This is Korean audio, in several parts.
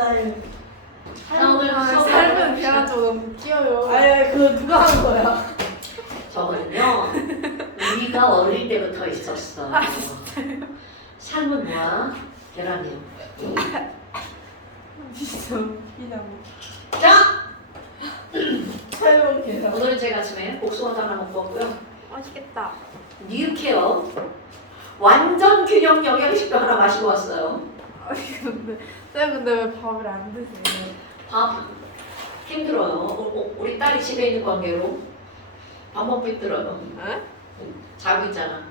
나 오늘 삶은 그냥 좀 웃겨요. 아니 그거 누가 한 거야? 저거는요 우리가 어릴 때부터 있었어. 삶은 뭐야? 계란이요. 진짜 웃기다고. 자 삶은 계란. 오늘은 제가 아침에 복숭아도 하나 먹고 왔고요. 맛있겠다. 뉴케어 완전 균형 영양식도 하나 마시고 왔어요. 아니 근데 왜 밥을 안 드세요? 밥 힘들어요. 우리 딸이 집에 있는 관계로 밥 먹기 힘들어요. 에? 자고 있잖아.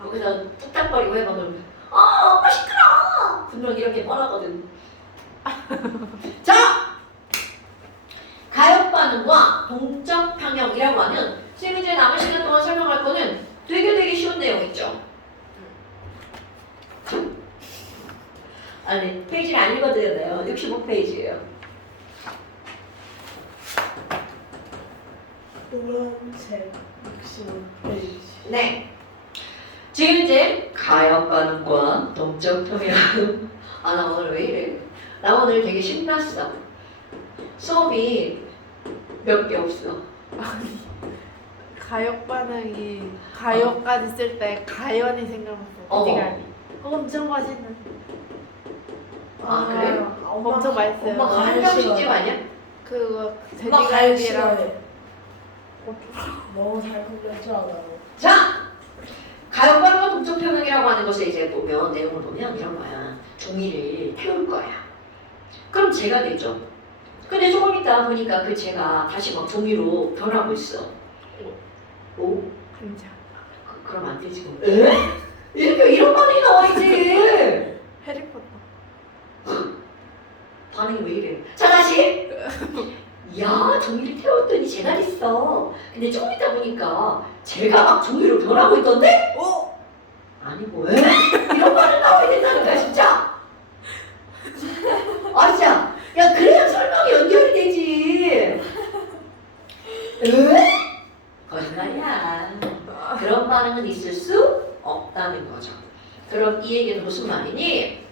거기서 뚝딱거리고 해먹으면 엄마 시끄러! 분명 이렇게 뻔하거든. 자! 가역 반응과 동적 평형이라고 하는 지금 이제 남은 시간 동안 설명할 거는 되게 쉬운 내용 있죠? 아니 페이지를 안 읽어드려요. 65페이지예요. 노란색 65페이지. 네. 지금 이제 가역 반응과 동적 평형. 아 나 오늘 왜 이래? 나 오늘 되게 신났어. 수업이 몇 개 없어. 가역 반응이 가역까지 쓸 때 가연이 생각났어요. 돼지갈비. 엄청 맛있는. 아 그래? 엄청 맛있어요. 엄마 가요 한정식집 싫어해. 아니야? 그거 엄마 가요 돼지갈비랑 싫어해. 너무 달콤해져하다고. 자! 가역 반응과 동적 평형이라고 하는 것을 이제 보면 내용을 보면 이런 거야. 종이를 태울 거야. 그럼 재가 되죠. 근데 조금 있다 보니까 그 재가 다시 막 종이로 변하고 있어. 오? 간장. 그럼 안 되지. 그럼. 에? 이런 반응이 나와야지. 해리포터. 반응이 왜 이래? 자 다시. 야 종이를 태웠더니 재가 있어. 근데 조금 있다 보니까 재가 막 종이로 변하고 있던데? 어? 아니고 왜? 이런 반응 나와야 된다니까 진짜. 아 진짜. 야 그래야 설명이 연결이 되지. 에? 거짓말이야. 그런 반응은 있을 수 없다는 거죠. 그럼 이 얘기는 무슨 말이니?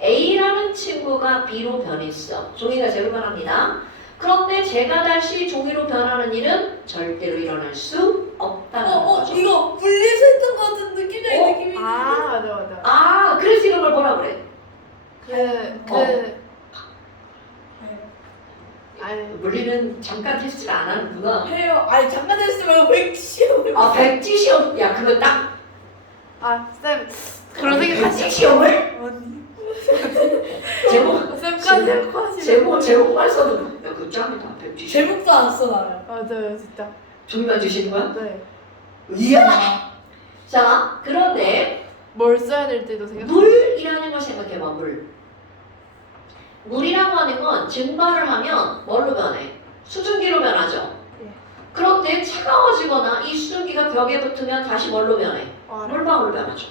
A라는 친구가 B로 변했어. 종이가 Z로 변합니다. 그런데 제가 다시 종이로 변하는 일은 절대로 일어날 수 없다는 거죠. 이거 분리해서 했던 것 같은 느낌이 어? 느낌이. 아 맞아. 아 그래서 이런 걸 뭐라 그래? 아니 물리는 잠깐 테스트를 안 하는구나. 해요. 아니 잠깐 했으면 백시험을. 아 백지 시험. 야 그거 딱 쌤 그런 생각 백지 시험을? 언니. 제목 쌤까지 했고 하시는. 제목만 써도 야 그거 짱이다. 백지 시험. 제목도 안 써놔요. 맞아요 진짜. 종이만 주시는 거야? 네. 이야. 자 그런데 뭘 써야 될지도 생각. 물이라는 걸 생각해봐. 물이라고 하는 건 증발을 하면 뭘로 변해? 수증기로 변하죠. 예. 그런데 차가워지거나 이 수증기가 벽에 붙으면 다시 뭘로 변해? 물방울로 변하죠.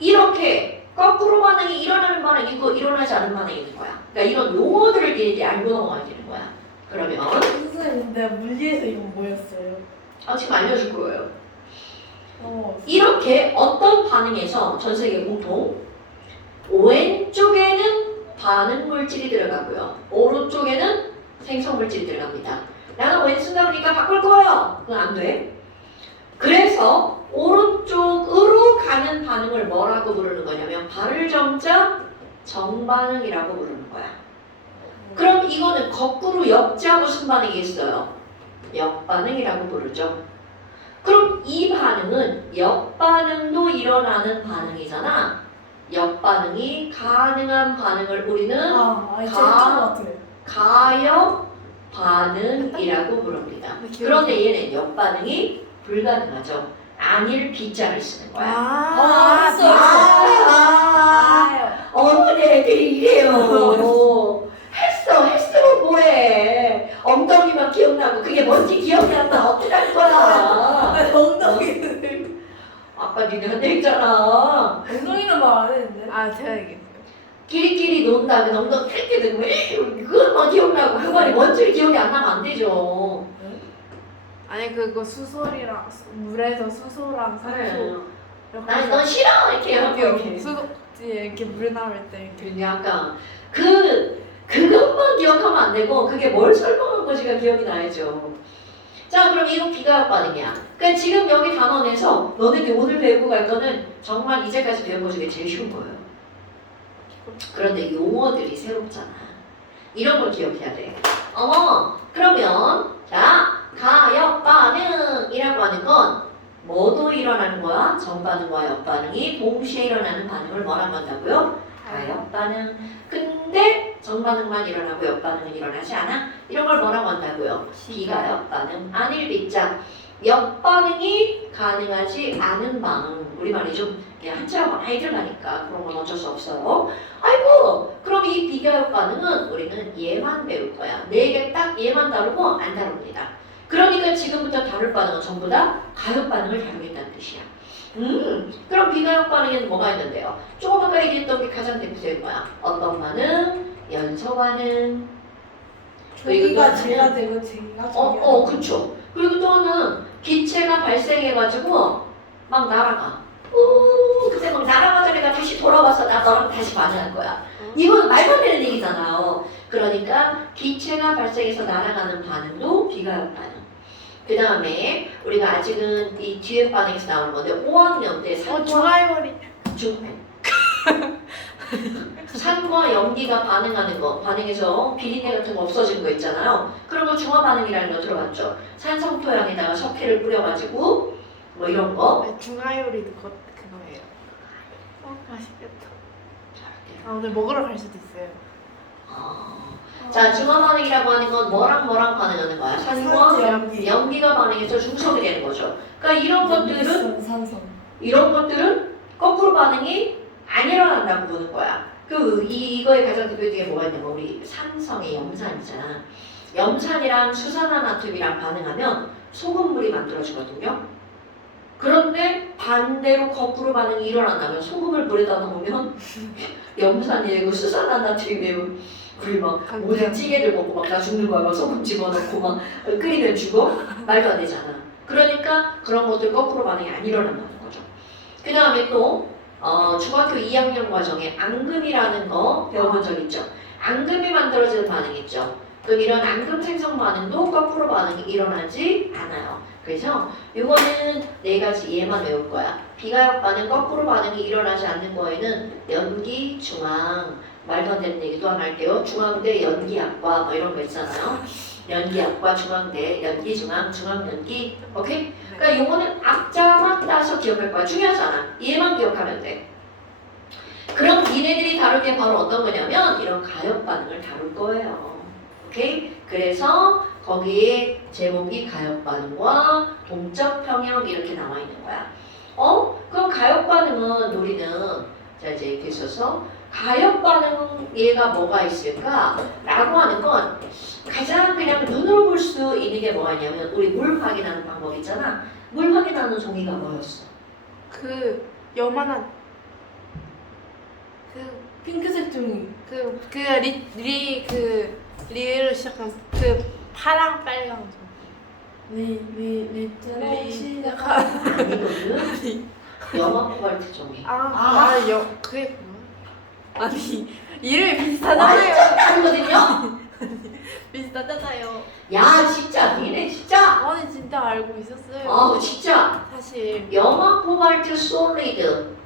이렇게 거꾸로 반응이 일어나는 반응이 있고 일어나지 않은 반응이 있는 거야. 그러니까 이런 용어들을 미리 알고 넘어가야 되는 거야. 그러면 선생님 내가 물리에서 이거 뭐였어요? 지금 알려줄 거예요. 어. 이렇게 어떤 반응에서 전 세계 공통 왼쪽에는 반응 물질이 들어가고요. 오른쪽에는 생성 물질이 들어갑니다. 나는 왼 쓴다 그러니까 바꿀 거예요. 그건 안 돼. 그래서 오른쪽으로 가는 반응을 뭐라고 부르는 거냐면 발을정자 정반응이라고 부르는 거야. 그럼 이거는 거꾸로 역자 무슨 반응이겠어요? 역반응이라고 부르죠. 그럼 이 반응은 역반응도 일어나는 반응이잖아. 역반응이 가능한 반응을 우리는 이제 것 같아. 가역 반응이라고 부릅니다. 그런데 얘는 역반응이 불가능하죠. 아닐 B자를 쓰는 거야. 어머니 애들이 이래요. 했으면 뭐해. 엉덩이만 기억나고 그게 뭔지 기억이 안 나. 어떻게 할 거야. 엉덩이는 아까 니네한테 했잖아. 엉덩이는 말 안 했는데. 제가 얘기했어요. 끼리끼리 논다면 엉덩이 이렇게 되고 그것만 기억나고 그 말이 뭔지 기억이 안 나면 안 되죠. 아니 그거 수소리랑 물에서 수소랑 산소 이렇게 넌 싫어 이렇게 하고 수소 이렇게 물 나올 때 이렇게 약간 그 되고 그게 뭘 설명한 건지가 기억이 나야죠. 자, 그럼 이거 비가역 반응이야. 그러니까 지금 여기 단원에서 너네들 오늘 배우고 갈 거는 정말 이제까지 배운 것 중에 제일 쉬운 거예요. 그런데 용어들이 새롭잖아. 이런 걸 기억해야 돼. 그러면 자, 가역 반응이라고 하는 건 뭐도 일어나는 거야? 정반응과 역반응이 동시에 일어나는 반응을 뭐라고 한다고요? 가역 반응. 근데 정반응만 일어나고 역반응은 일어나지 않아? 이런 걸 뭐라고 한다고요? 비가역 반응. 안일 비자. 역반응이 가능하지 않은 반응. 우리말이 좀 한자가 많이 들어가니까 그런 건 어쩔 수 없어요. 아이고, 그럼 이 비가역 반응은 우리는 얘만 배울 거야. 4개 딱 얘만 다루고 안 다룹니다. 그러니까 지금부터 다룰 반응은 전부 다 가역 반응을 다루겠다는 뜻이야. 그럼 비가역 반응에는 뭐가 있는데요? 조금 아까 얘기했던 게 가장 대표적인 거야. 어떤 반응? 연소 반응. 저기가 제가 되고 제가 저기가 그쵸. 그리고 또는 기체가 발생해가지고 막 날아가. 그때 막 날아가서 내가 다시 돌아와서 나 너랑 다시 반응할 거야. 이건 말도 안 되는 얘기잖아요. 그러니까 기체가 발생해서 날아가는 반응도 비가역 반응. 그 다음에 우리가 아직은 이 뒤에 반응에서 나오는 건데 5학년 때 중화요리. 산과 염기가 반응하는 거, 반응해서 비린내 같은 거 없어지는 거 있잖아요. 그런 거 중화 반응이라는 거 들어봤죠? 산성토양에다가 석회를 뿌려가지고 뭐 이런 거. 중화요리도 그거예요. 맛있겠다. 오늘 먹으러 갈 수도 있어요. 자, 중화 반응이라고 하는 건 뭐랑 반응하는 거야? 산과 연기. 염기가 반응해서 중성이 되는 거죠. 그러니까 산성. 이런 것들은 거꾸로 반응이 안 일어난다고 보는 거야. 이거의 가장 대표적인 게 뭐가 있냐면 우리 산성의 염산이잖아. 염산이랑 수산화나트륨이랑 반응하면 소금물이 만들어지거든요. 그런데 반대로 거꾸로 반응이 일어난다면 소금을 물에다 넣으면 염산이 되고 수산화나트륨이 되고 우리 막 모든 찌개들 먹고 막 다 죽는 거야. 막 소금 집어넣고 막 끓이면 죽어? 말도 안 되잖아. 그러니까 그런 것들 거꾸로 반응이 안 일어난다는 거죠. 그 다음에 또 중학교 2학년 과정에 앙금이라는 거 배워본 적 있죠? 앙금이 만들어지는 반응 있죠? 그럼 이런 앙금 생성 반응도 거꾸로 반응이 일어나지 않아요. 그래서 이거는 4가지 얘만 외울 거야. 비가역 반응, 거꾸로 반응이 일어나지 않는 거에는 연기, 중앙, 말도 안 되는 얘기도 안 할게요. 중앙대 연기학과 뭐 이런 거 있잖아요. 연기학과, 중앙대, 연기, 중앙, 중앙연기. 오케이? 그러니까 요거는 앞자만 따서 기억할 거야. 중요하잖아. 얘만 기억하면 돼. 그럼 니네들이 다룰 게 바로 어떤 거냐면 이런 가역 반응을 다룰 거예요. 오케이? 그래서 거기에 제목이 가역 반응과 동적 평형 이렇게 나와 있는 거야. 그럼 가역 반응은 우리는 자 이제 이렇게 있어서 가역 반응 얘가 뭐가 있을까? 라고 하는 건 가장 그냥 눈으로 볼 수 있는 게 뭐가 있냐면 우리 물 확인하는 방법 있잖아. 물 확인하는 종이가 뭐였어? 요만한 핑크색 종이. 리로 시작한 파랑 빨강 리트로 시작. 아니거든. 염화 코발트 종이. 그게 뭐야? 아니 이름이 비슷하잖아요. 다르거든요. 비슷하잖아요. 야 진짜 니네 진짜. 아니 진짜 알고 있었어요. 진짜. 사실 염화 코발트 솔리드.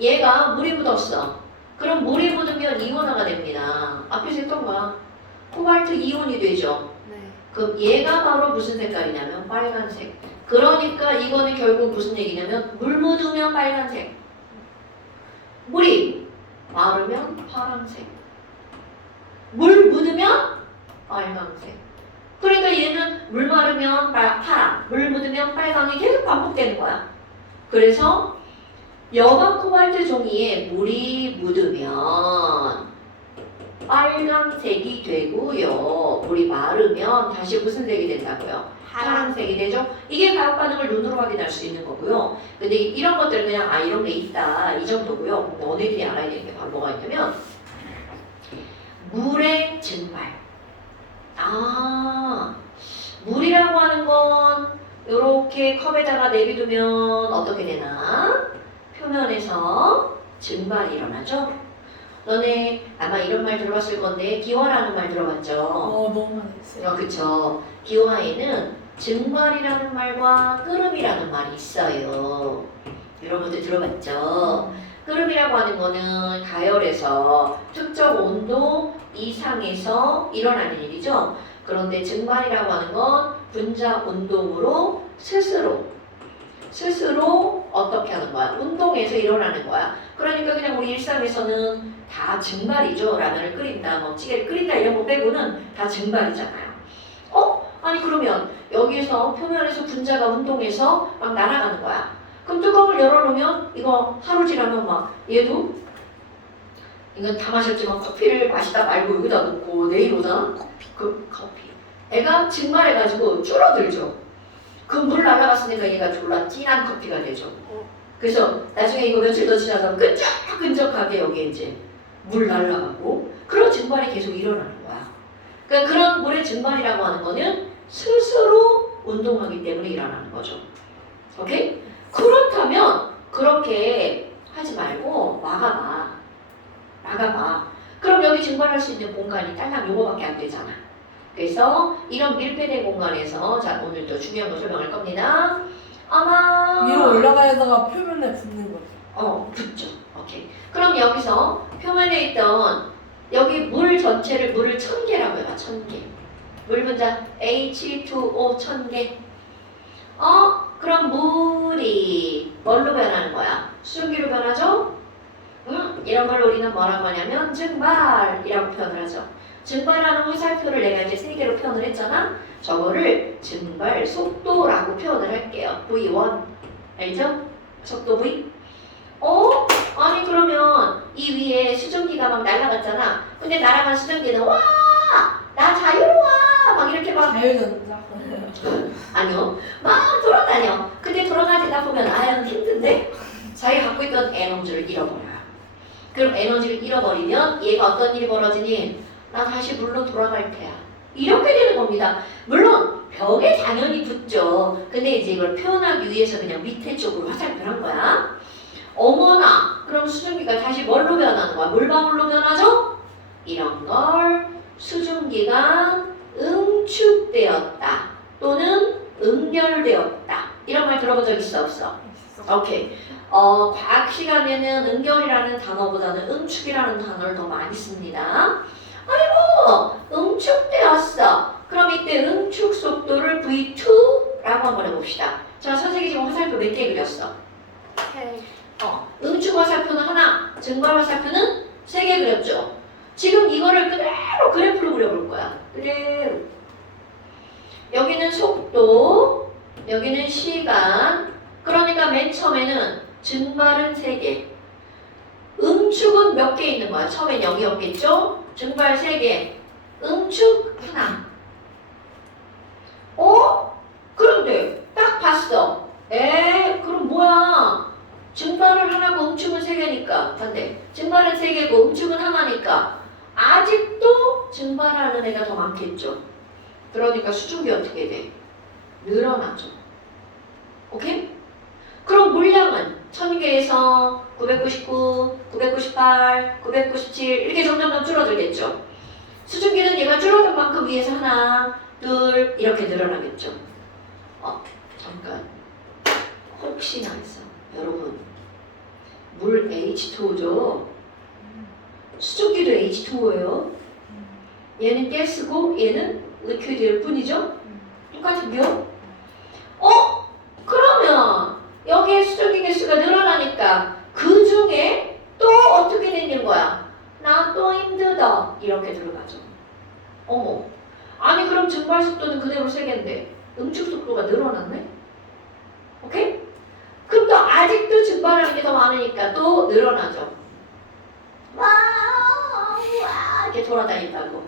얘가 물이 묻었어. 그럼 물이 묻으면 이온화가 됩니다. 앞에서 했던 거야. 코발트 이온이 되죠. 네. 그럼 얘가 바로 무슨 색깔이냐면 빨간색. 그러니까 이거는 결국 무슨 얘기냐면 물 묻으면 빨간색. 물이 마르면 파란색. 물 묻으면 빨간색. 그러니까 얘는 물 마르면 파랑, 물 묻으면 빨강이 계속 반복되는 거야. 그래서 염화 코발트 종이에 물이 묻으면 빨강색이 되고요. 물이 마르면 다시 무슨 색이 된다고요? 파란색이 되죠. 이게 가역 반응을 눈으로 확인할 수 있는 거고요. 근데 이런 것들은 그냥 이런 게 있다 이 정도고요. 너네들이 알아야 되는 게 바로 뭐가 있냐면 물의 증발. 물이라고 하는 건 이렇게 컵에다가 내비두면 어떻게 되나? 표면에서 증발이 일어나죠. 너네 아마 이런 말 들어봤을 건데 기화라는 말 들어봤죠? 너무 많이 했어요. 그쵸. 기화에는 증발이라는 말과 끓음이라는 말이 있어요. 여러분들 들어봤죠? 끓음이라고 하는 거는 가열에서 특정 온도 이상에서 일어나는 일이죠. 그런데 증발이라고 하는 건 분자 운동으로 스스로 어떻게 하는 거야? 운동해서 일어나는 거야. 그러니까 그냥 우리 일상에서는 다 증발이죠. 라면을 끓인다, 뭐 찌개를 끓인다 이런 거 빼고는 다 증발이잖아요. 아니 그러면 여기에서 표면에서 분자가 운동해서 막 날아가는 거야. 그럼 뚜껑을 열어놓으면 이거 하루 지나면 막 얘도 이건 다 마셨지만 커피를 마시다 말고 여기다 놓고 내일 오잖아? 커피. 애가 증발해가지고 줄어들죠. 그 물 날아갔으니까 얘가 졸라 진한 커피가 되죠. 그래서 나중에 이거 며칠 더 지나서 끈적끈적하게 여기에 이제 물 날아가고 그런 증발이 계속 일어나는 거야. 그러니까 그런 물의 증발이라고 하는 거는 스스로 운동하기 때문에 일어나는 거죠. 오케이? 그렇다면 그렇게 하지 말고 막아봐. 그럼 여기 증발할 수 있는 공간이 딸랑 요거밖에 안 되잖아. 그래서 이런 밀폐된 공간에서 자 오늘도 중요한 거 설명할 겁니다. 아마 위로 올라가다가 표면에 붙는 거죠. 붙죠. 오케이. 그럼 여기서 표면에 있던 여기 물 전체를 물을 1000개라고 해봐. 1000개. 물 분자 H2O 1000개. 그럼 물이 뭘로 변하는 거야? 수증기로 변하죠? 이런 걸 우리는 뭐라고 하냐면 증발이라고 표현을 하죠. 증발하는 화살표를 내가 이제 3개로 표현을 했잖아. 저거를 증발 속도라고 표현을 할게요. V1 알죠? 속도 V. 아니 그러면 이 위에 수증기가 막 날아갔잖아. 근데 날아간 수증기는 와! 나 자유로워! 막 이렇게 막 자유전자. 아니요. 막 돌아다녀. 근데 돌아다니다 보면 아유 힘든데 자기가 갖고 있던 에너지를 잃어버려요. 그럼 에너지를 잃어버리면 얘가 어떤 일이 벌어지니? 나 다시 물로 돌아갈 테야. 이렇게 되는 겁니다. 물론 벽에 당연히 붙죠. 근데 이제 이걸 표현하기 위해서 그냥 밑에 쪽으로 화살표를 한 거야. 어머나! 그럼 수증기가 다시 뭘로 변하는 거야? 물방울로 변하죠? 이런 걸 수증기가 응축되었다. 또는 응결되었다. 이런 말 들어본 적 있어 없어? 오케이. 과학 시간에는 응결이라는 단어보다는 응축이라는 단어를 더 많이 씁니다. 아이고 응축되었어. 그럼 이때 응축 속도를 V2라고 한번 해봅시다. 자 선생님이 지금 화살표 몇 개 그렸어? 응축 화살표는 하나, 증발 화살표는 3개 그렸죠? 지금 이거를 그대로 그래프로 그려볼 거야. 그대로. 여기는 속도, 여기는 시간. 그러니까 맨 처음에는 증발은 3개. 응축은 몇 개 있는 거야? 처음엔 0이었겠죠? 증발 3개. 응축 하나. 그런데 딱 봤어. 그럼 뭐야? 증발은 하나고 응축은 3개니까. 반대. 증발은 3개고 응축은 하나니까 아직도 증발하는 애가 더 많겠죠. 그러니까 수증기 어떻게 돼? 늘어나죠. 오케이? 그럼 물량은 1000개에서 999, 998, 997 이렇게 점점 줄어들겠죠. 수증기는 얘가 줄어든 만큼 위에서 하나, 둘 이렇게 늘어나겠죠. 잠깐. 혹시나 해서 여러분 물 H2O죠. 수증기도 H2O예요. 얘는 가스고 얘는 리퀴드일 뿐이죠. 똑같은데요? 그러면 여기에 수증기 개수가 늘어나니까 그 중에 또 어떻게 되는 거야? 나 또 힘들다 이렇게 들어가죠. 아니 그럼 증발 속도는 그대로 3개인데 응축 속도가 늘어났네? 오케이? 그럼 또 아직도 증발하는 게 더 많으니까 또 늘어나죠. 와 이렇게 돌아다닌다고.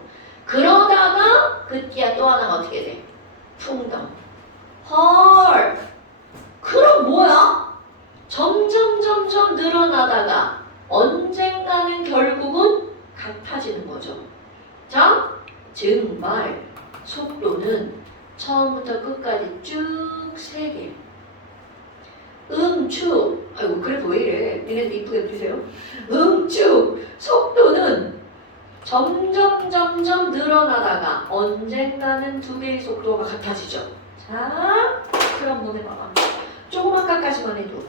그러다가 급기야 또 하나가 어떻게 돼? 풍덩. 헐. 그럼 뭐야? 점점 늘어나다가 언젠가는 결국은 같아지는 거죠. 자, 증발 속도는 처음부터 끝까지 쭉 3개. 응축. 아이고 그래도 왜 이래? 니네들 이쁘게 보세요. 응축. 속도는 점점 늘어나다가 언젠가는 두 배의 속도가 같아지죠. 자, 그럼 너네 봐봐. 조그만 까까지만 해도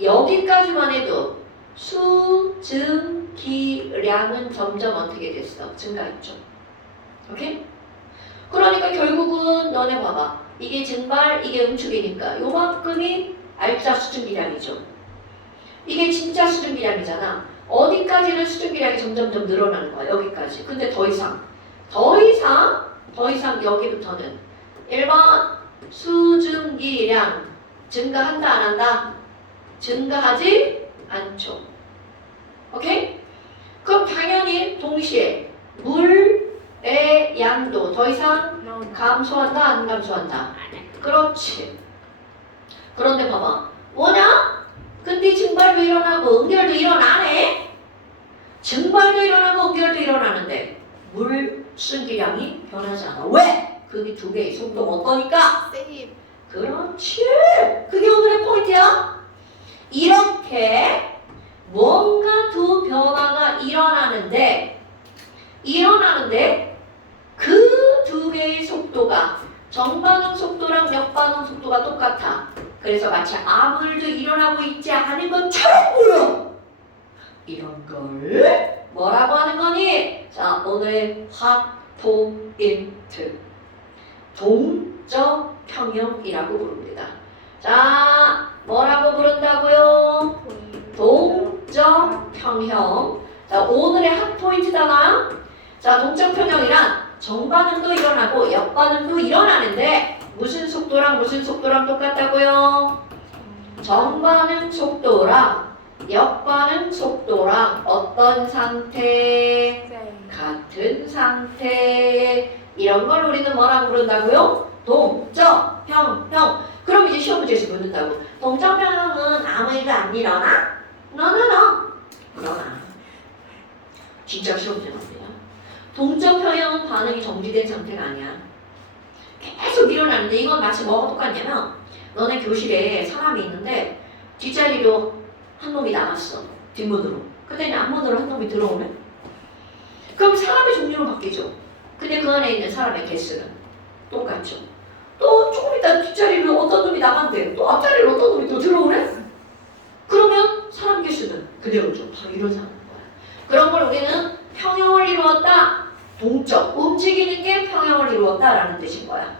여기까지만 해도 수, 증, 기량은 점점 어떻게 됐어? 증가했죠. 오케이? 그러니까 결국은 너네 봐봐. 이게 증발, 이게 응축이니까 요만큼이 알짜 수증기량이죠. 이게 진짜 수증기량이잖아. 어디까지는 수증기량이 점점점 늘어나는 거야. 여기까지. 근데 더 이상 여기부터는 1번 수증기량 증가한다 안 한다? 증가하지 않죠. 오케이? 그럼 당연히 동시에 물의 양도 더 이상 감소한다 안 감소한다? 그렇지. 그런데 봐봐. 뭐냐? 근데 증발도 일어나고 응결도 일어나네? 증발도 일어나고 응결도 일어나는데 물 수증기량이 변하지 않아. 왜? 그게 두 개의 속도가 어떠니까? 세입. 그렇지. 그게 오늘의 포인트야. 이렇게 뭔가 두 변화가 일어나는데 그 두 개의 속도가 정반응 속도랑 역반응 속도가 똑같아. 그래서 마치 아무 일도 일어나고 있지 않은 것처럼 보여. 이런 걸 뭐라고 하는 거니? 자, 오늘의 핫 포인트. 동적 평형이라고 부릅니다. 자, 뭐라고 부른다고요? 동적 평형. 자, 오늘의 핫 포인트다가 자, 동적 평형이란 정반응도 일어나고 역반응도 일어나는데 무슨 속도랑 똑같다고요? 정반응 속도랑 역반응 속도랑 어떤 상태? 같은 상태. 이런 걸 우리는 뭐라고 부른다고요? 동적 평형. 그럼 이제 시험 문제에서 묻는다고. 동적 평형은 아무 일도 안 일어나? No. 일어나. 진짜 시험 문제 나옵니다. 동적 평형은 반응이 정지된 상태가 아니야. 계속 일어나는데 이건 마치 뭐가 똑같냐면 너네 교실에 사람이 있는데 뒷자리로 한 놈이 나갔어. 뒷문으로. 근데 앞문으로 한 놈이 들어오네. 그럼 사람의 종류로 바뀌죠. 근데 그 안에 있는 사람의 개수는 똑같죠. 또 조금 이따 뒷자리로 어떤 놈이 나간대. 또 앞자리로 어떤 놈이 또 들어오네. 그러면 사람 개수는 그대로죠. 바로 이런 상황인 거야. 그런 걸 우리는 평형을 이루었다. 동적. 움직이는 게 평형을 이루었다라는 뜻인 거야.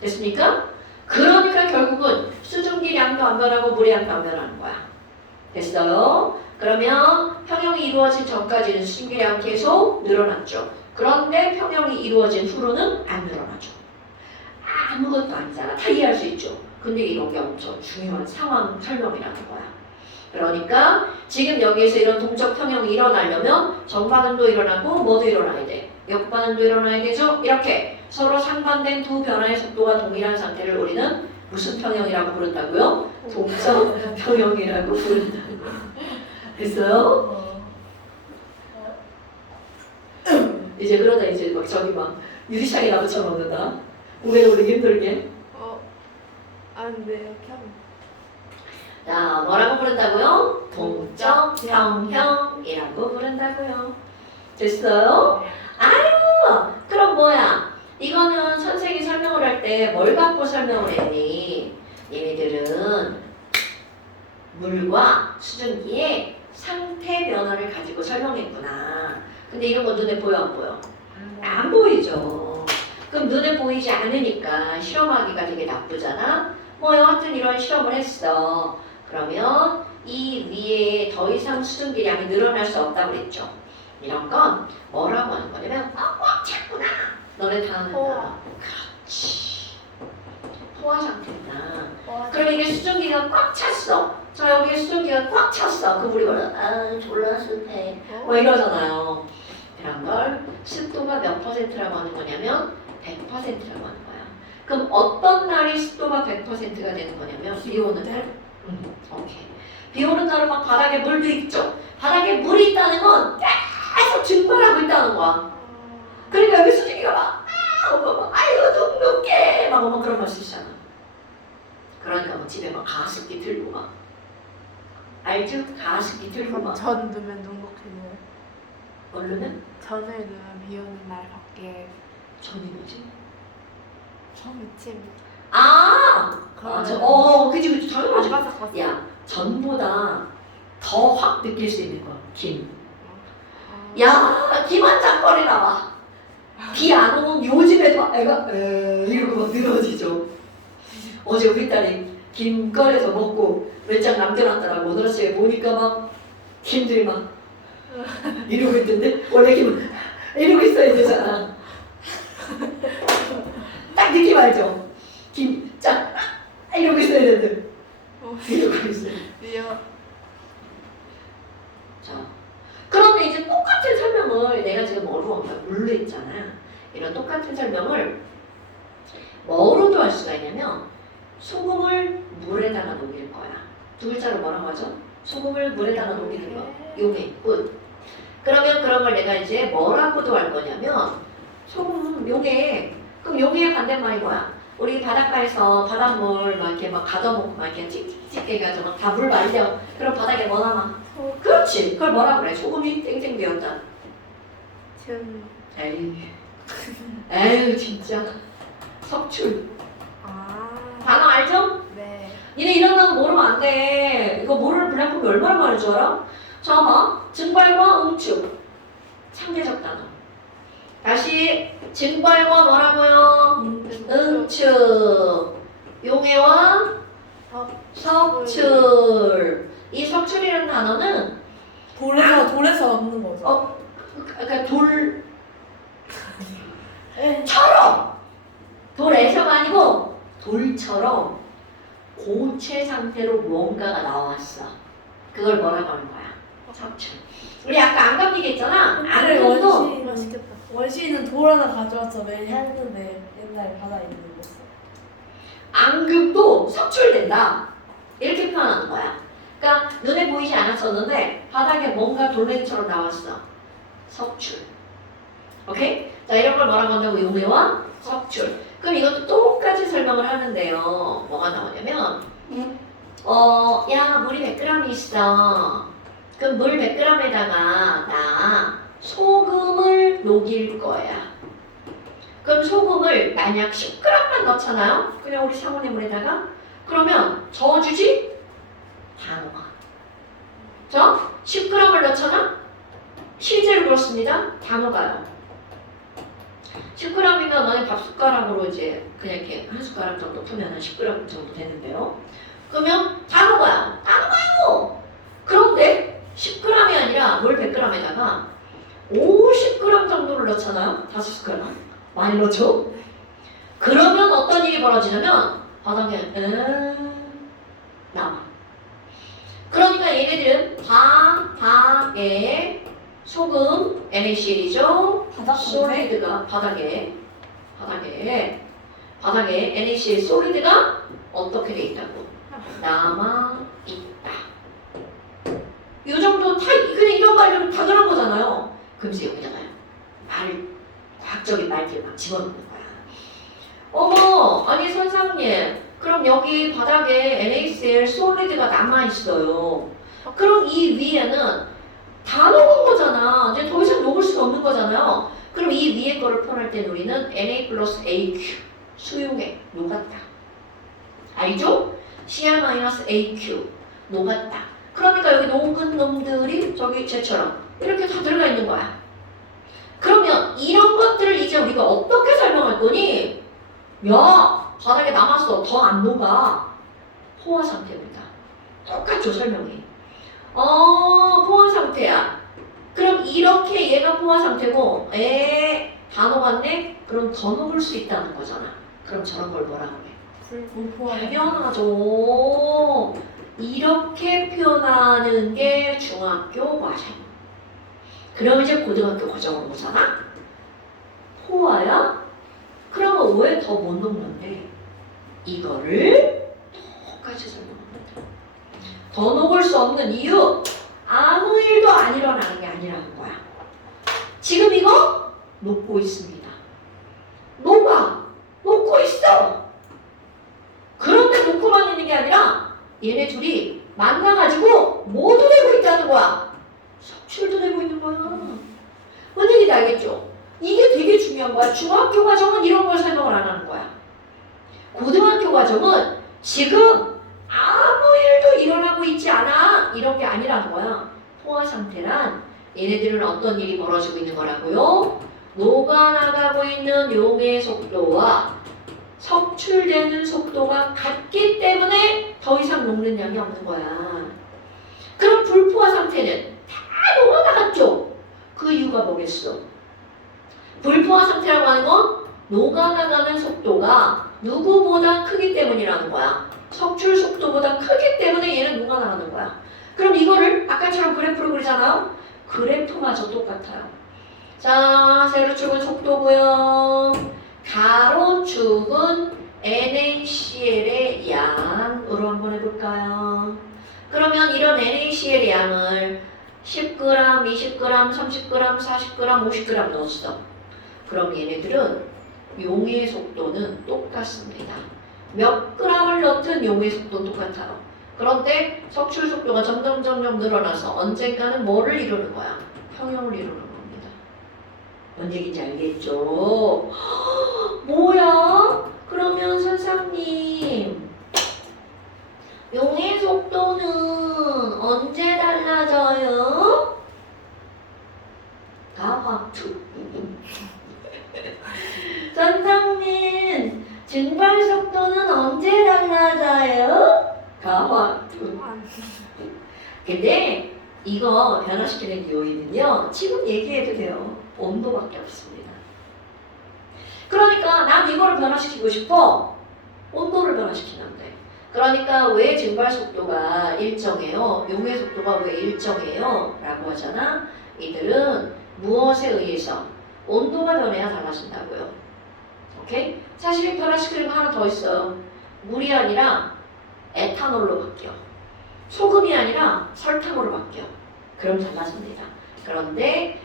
됐습니까? 그러니까 결국은 수증기량도 안 변하고 물의 양도 안 변하는 거야. 됐어요? 그러면 평형이 이루어진 전까지는 수증기량 계속 늘어났죠. 그런데 평형이 이루어진 후로는 안 늘어나죠. 아무것도 아니잖아. 다 이해할 수 있죠. 근데 이런 게 엄청 중요한 상황 설명이라는 거야. 그러니까 지금 여기에서 이런 동적 평형이 일어나려면 정반응도 일어나고 뭐도 일어나야 돼? 역반응도 일어나야 되죠? 이렇게 서로 상반된 두 변화의 속도가 동일한 상태를 우리는 무슨 평형이라고 부른다고요? 동적 평형이라고 부른다고. 됐어요? 이제 그러다 이제 막 저기 막 유리창에다 붙여놓는다. 오래 올리기 힘들게. 안 돼요. 켜. 자, 뭐라고 부른다고요? 동적 평형이라고 부른다고요. 됐어요? 아유, 그럼 뭐야? 이거는 선생님이 설명을 할 때 뭘 갖고 설명을 했니? 얘네들은 물과 수증기의 상태 변화를 가지고 설명했구나. 근데 이런 거 눈에 보여 안 보여? 안 보이죠. 그럼 눈에 보이지 않으니까 실험하기가 되게 나쁘잖아. 뭐 여하튼 이런 실험을 했어. 그러면 이 위에 더 이상 수증기량이 늘어날 수 없다고 그랬죠. 이런 건 뭐라고 하는 거냐면 꽉 찼구나. 너네 다 아는 단어. 그렇지. 포화 상태구나. 그럼 이게 수증기가 꽉 찼어. 자, 여기에 수증기가 꽉 찼어. 그럼 우리가 졸라 습해. 뭐 이러잖아요. 이런 걸 습도가 몇 %라고 하는 거냐면 100%라고 하는 거야. 그럼 어떤 날이 습도가 100%가 되는 거냐면 비 오는 날. 오케이. 비 오는 날은 막 바닥에 물도 있죠. 바닥에 물이 있다는 건 계속 증발하고 있다는 거야. 그러니까 여기 수증기가 막 아이고 눅눅해 막 그런 말 쓰시잖아. 그러니까 뭐 집에 막 가습기 들고 막 알죠? 가습기 틀고 막. 전 두면 눈독해져요. 얼르면 전을 두면 비 오는 날 밖에 전이 뭐지? 미침. 그치, 당연하지. 바삭바삭. 야, 전보다 더 확 느낄 수 있는 거, 김. 야, 김 한 장거리 나와. 비 안 오면 요즘에도 애가 이러고 막 늘어지죠. 어제 우리 딸이 김 꺼내서 먹고 몇 장 남겨놨더라고. 오늘 아침에 보니까 막 김들이 막 이러고 있던데 원래 김은 이러고 있어야 되잖아. 딱 느낌 알죠? 김 짠 이러고 있어야 되는데 이러고 있어요. 리얼. 자, 그런데 이제 똑같은 설명을 내가 지금 뭐로 한 거야? 물로 했잖아. 이런 똑같은 설명을 뭐로도 할 수가 있냐면 소금을 물에다가 녹일 거야. 두 글자로 뭐라고 하죠? 소금을 물에다가 녹이는 거. 용해, 굿. 그러면 그런 걸 내가 이제 뭐라고도 할 거냐면 소금, 용해. 그럼 용해의 반대말이 뭐야? 우리 바닷가에서 바닷물 막 이렇게 막 가둬놓고 막 이렇게 찍찍찍 해가지고 다 물 말려. 그럼 바닥에 뭐 남아? 그렇지. 그걸 뭐라 그래? 소금이 땡땡 되었다. 지금 에휴 진짜. 석출. 단어 알죠? 네. 니네 이런 단어 모르면 안 돼. 이거 모르는 불량품이 얼마나 많을 줄 알아? 자, 봐. 증발과 응축. 상대적 단어. 다시 증발과 뭐라고요? 응축. 용해와 석출. 이 석출이라는 단어는 돌에서 얻는 거죠. 그러니까 돌처럼 네. 돌에서가 아니고 돌처럼 고체 상태로 뭔가가 나왔어. 그걸 뭐라고 하는 거야? 석출. 우리 아까 앙금 얘기했잖아. 앙금도 맛있겠다. 원시는 돌 하나 가져와서 매일 했는데 옛날에 바다에 있는 거. 앙금도 석출된다. 이렇게 표현하는 거야. 그러니까 눈에 보이지 않았었는데 바닥에 뭔가 돌멩이처럼 나왔어. 석출. 오케이? 자, 이런 걸 뭐라고 한다고? 용해와 석출. 그럼 이것도 똑같이 설명을 하는데요. 뭐가 나오냐면 야, 물이 100g이 있어. 그럼 물 100g에다가 나 소금을 녹일 거야. 그럼 소금을 만약 10g만 넣잖아요. 그냥 우리 상온의 물에다가. 그러면 저어주지? 다 녹아. 저 10g을 넣잖아? 실제로 그렇습니다. 다 녹아요. 10g이면 너네 밥 숟가락으로 이제 그냥 이렇게 한 숟가락 정도 푸면 한 10g 정도 되는데요. 그러면 다 녹아요. 다 녹아요. 그런데 10g이 아니라 물 100g에다가 50g 정도를 넣잖아요. 5숟가락. 많이 넣죠? 그러면 어떤 일이 벌어지냐면 바닥에 남아. 그러니까 얘네들은 바닥에 소금 NaCl이죠. 솔리드가 바닥에 NaCl 솔리드가 어떻게 돼 있다고? 남아 있다. 이 정도 그냥 이런 말들은 당연한 거잖아요. 금세 여기다가 과학적인 말들 막 집어넣는 거야. 어머, 아니 선생님, 그럼 여기 바닥에 NaCl 솔리드가 남아 있어요. 그럼 이 위에는 다 녹은 거잖아. 이제 더 이상 녹을 수가 없는 거잖아요. 그럼 이 위에 거를 표현할 때는 우리는 Na 플러스 AQ 수용해 녹았다. 알죠? Cr 마이너스 AQ 녹았다. 그러니까 여기 녹은 놈들이 저기 쟤처럼 이렇게 다 들어가 있는 거야. 그러면 이런 것들을 이제 우리가 어떻게 설명할 거니? 야, 바닥에 남았어. 더 안 녹아. 포화 상태입니다. 똑같죠, 설명이. 포화 상태야. 그럼 이렇게 얘가 포화 상태고, 다 녹았네? 그럼 더 녹을 수 있다는 거잖아. 그럼 저런 걸 뭐라 그래? 불포화. 당연하죠. 이렇게 표현하는 게 중학교 과정. 그럼 이제 고등학교 과정으로 오잖아? 포화야? 그러면 왜 더 못 녹는데? 이거를 똑같이 설명합니다. 더 녹을 수 없는 이유, 아무 일도 안 일어나는 게 아니라는 거야. 지금 이거 녹고 있습니다. 녹고 있어. 그런데 녹고만 있는 게 아니라 얘네 둘이 만나가지고 뭐 거야? 속출도 되고 있는 거야. 뭔 얘기인지 알겠죠? 이게 되게 중요한 거야. 중학교 과정은 이런 걸 설명을 안 하는 거야. 고등학교 과정은 지금 아무 일도 일어나고 있지 않아. 이런 게 아니라는 거야. 포화 상태란 얘네들은 어떤 일이 벌어지고 있는 거라고요? 녹아나가고 있는 용의 속도와 석출되는 속도가 같기 때문에 더 이상 녹는 양이 없는 거야. 그럼 불포화 상태는 다 녹아나갔죠? 그 이유가 뭐겠어? 불포화 상태라고 하는 건 녹아나가는 속도가 누구보다 크기 때문이라는 거야. 석출 속도보다 크기 때문에 얘는 녹아나가는 거야. 그럼 이거를 아까처럼 그래프로 그리잖아요? 그래프마저 똑같아요. 자, 세로축은 속도고요. 가로축은 NaCl의 양으로 한번 해볼까요? 그러면 이런 NaCl의 양을 10g, 20g, 30g, 40g, 50g 넣었어. 그럼 얘네들은 용의 속도는 똑같습니다. 몇 g을 넣든 용의 속도는 똑같아요. 그런데 석출 속도가 점점 늘어나서 언젠가는 뭐를 이루는 거야? 평형을 이루는 겁니다. 뭔 얘기인지 알겠죠? 뭐야? 그러면 선생님, 용의 속도는 언제 달라져요? 가화투. 선생님, 증발 속도는 언제 달라져요? 가화투. 근데 이거 변화시키는 요인은요, 지금 얘기해도 돼요. 온도밖에 없습니다. 그러니까 난 이거를 변화시키고 싶어. 온도를 변화시키면 돼. 그러니까 왜 증발 속도가 일정해요? 용의 속도가 왜 일정해요? 라고 하잖아. 이들은 무엇에 의해서? 온도가 변해야 달라진다고요. 오케이? 사실 변화시키는 거 하나 더 있어요. 물이 아니라 에탄올로 바뀌어. 소금이 아니라 설탕으로 바뀌어. 그럼 달라집니다. 그런데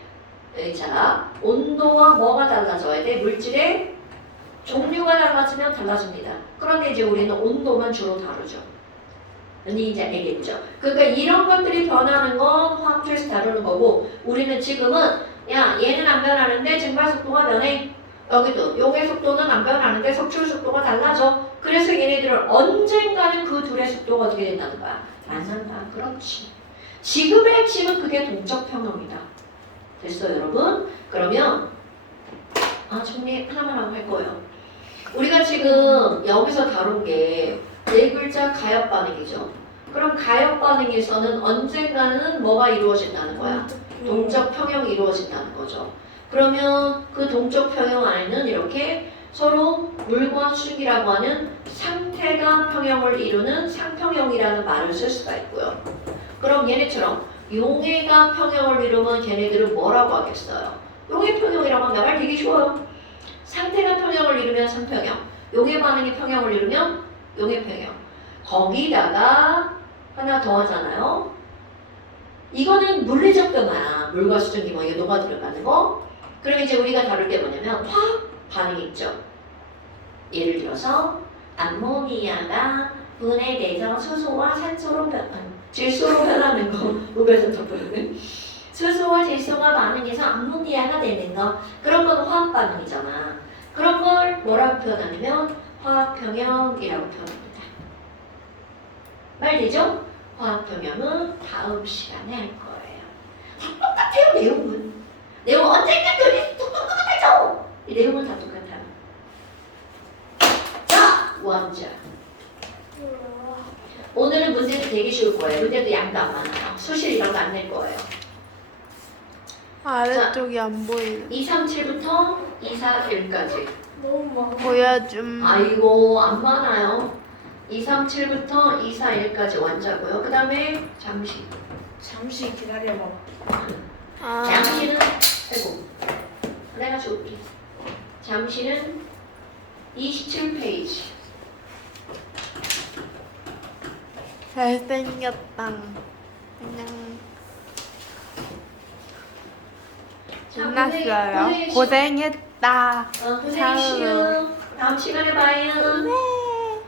자, 온도와 뭐가 달라져야 돼? 물질의 종류가 달라지면 달라집니다. 그런데 이제 우리는 온도만 주로 다루죠. 언니 이제 알겠죠? 그러니까 이런 것들이 변하는 건 화학투에서 다루는 거고, 우리는 지금은 야, 얘는 안 변하는데 증발 속도가 변해. 여기도 용의 속도는 안 변하는데 석출 속도가 달라져. 그래서 얘네들은 언젠가는 그 둘의 속도가 어떻게 된다는 거야? 만난다. 그렇지. 지금의 핵심은 그게 동적 평형이다. 됐어요, 여러분? 그러면 정리 하나만 하고 할 거예요. 우리가 지금 여기서 다룬 게 네 글자 가역 반응이죠. 그럼 가역 반응에서는 언젠가는 뭐가 이루어진다는 거야? 동적 평형이 이루어진다는 거죠. 그러면 그 동적 평형 안에는 이렇게 서로 물과 수증기라고 하는 상태가 평형을 이루는 상평형이라는 말을 쓸 수가 있고요. 그럼 얘네처럼 용해가 평형을 이루면 걔네들은 뭐라고 하겠어요? 용해 평형이라고 하면 말 되게 쉬워요. 상태가 평형을 이루면 상평형, 용해 반응이 평형을 이루면 용해 평형. 거기다가 하나 더 하잖아요. 이거는 물리적 변화야. 물과 수증기 뭐 이게 녹아 들어가는 거. 그럼 이제 우리가 다룰 게 뭐냐면 화학 반응이 있죠. 예를 들어서 암모니아가 분해돼서 수소와 산소로 질소로 변하는 거. 목에서 덮어주네. 수소와 질소가 반응해서 암모니아가 되는 거. 그런 건 화학 반응이잖아. 그런 걸 뭐라고 표현하냐면 화학 평형이라고 표현합니다. 말 되죠? 화학 평형은 다음 시간에 할 거예요. 똑같아요, 내용은. 내용 언젠가 둘이 똑같아져. 이 내용은 다 똑같아요. 자, 원자. 오늘은 문제도 되게 쉬울 거예요. 문제도 양도 안 많아요. 수실 이런 거 안 낼 거예요. 아래쪽이 안 보이네. 2, 3, 7부터 2, 4, 1까지. 너무 많아. 보여줌. 아이고, 안 많아요. 2, 3, 7부터 2, 4, 1까지 원자고요. 그 다음에 잠시 기다려봐. 잠시는 아이고 내가 줄게. 잠시는 27페이지. 잘생겼다. 그냥 끝났어요. 고생했다. 고생이시요. 다음 시간에 봐요. 네.